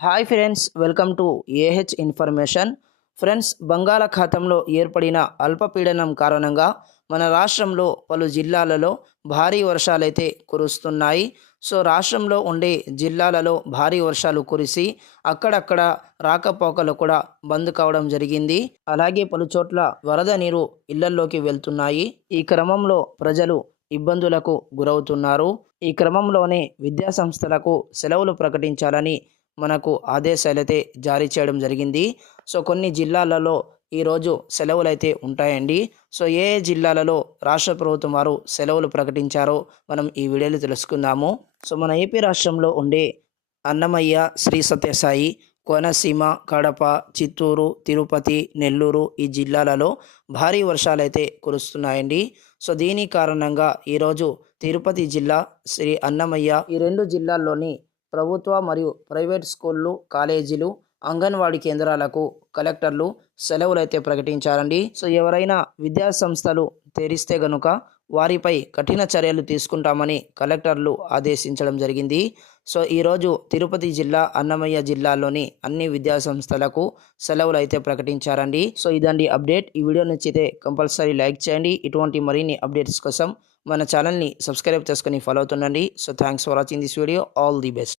Hi friends welcome to A information. Friends బంగాళాఖాతంలో ఏర్పడిన అల్పపీడనం కారణంగా మన రాష్ట్రంలో పలు జిల్లాలలో భారీ వర్షాలైతే కురుస్తున్నాయి. సో రాష్ట్రంలో ఉండే జిల్లాలలో భారీ వర్షాలు కురిసి అక్కడక్కడ రాకపోకలు కూడా బంద్ కావడం జరిగింది. అలాగే పలు చోట్ల వరద నీరు ఇళ్ళల్లోకి వెళ్తున్నాయి. ఈ క్రమంలో ప్రజలు ఇబ్బందులకు గురవుతున్నారు. ఈ క్రమంలోనే విద్యాసంస్థలకు సెలవులు ప్రకటించాలని మనకు ఆదేశాలైతే జారీ చేయడం జరిగింది. సో కొన్ని జిల్లాలలో ఈరోజు సెలవులు అయితే ఉంటాయండి. సో ఏ జిల్లాలలో రాష్ట్ర ప్రభుత్వం వారు సెలవులు ప్రకటించారో మనం ఈ వీడియోలో తెలుసుకుందాము. సో మన ఏపీ రాష్ట్రంలో ఉండే అన్నమయ్య శ్రీ సత్యసాయి కోనసీమ కడప చిత్తూరు తిరుపతి నెల్లూరు ఈ జిల్లాలలో భారీ వర్షాలైతే కురుస్తున్నాయండి. సో దీని కారణంగా ఈరోజు తిరుపతి జిల్లా శ్రీ అన్నమయ్య ఈ రెండు జిల్లాల్లోని ప్రభుత్వ మరియు ప్రైవేట్ స్కూళ్ళు కాలేజీలు అంగన్వాడీ కేంద్రాలకు కలెక్టర్లు సెలవులు అయితే ప్రకటించారండి. సో ఎవరైనా విద్యా సంస్థలు తెరిస్తే గనుక వారిపై కఠిన చర్యలు తీసుకుంటామని కలెక్టర్లు ఆదేశించడం జరిగింది. సో ఈరోజు తిరుపతి జిల్లా అన్నమయ్య జిల్లాలోని అన్ని విద్యా సంస్థలకు సెలవులు అయితే ప్రకటించారండి. సో ఇదండి అప్డేట్. ఈ వీడియో నచ్చితే కంపల్సరీ లైక్ చేయండి. ఇటువంటి మరిన్ని అప్డేట్స్ కోసం మన ఛానల్ని సబ్స్క్రైబ్ చేసుకుని follow అవుతుండండి. So thanks for watching this video. All the best.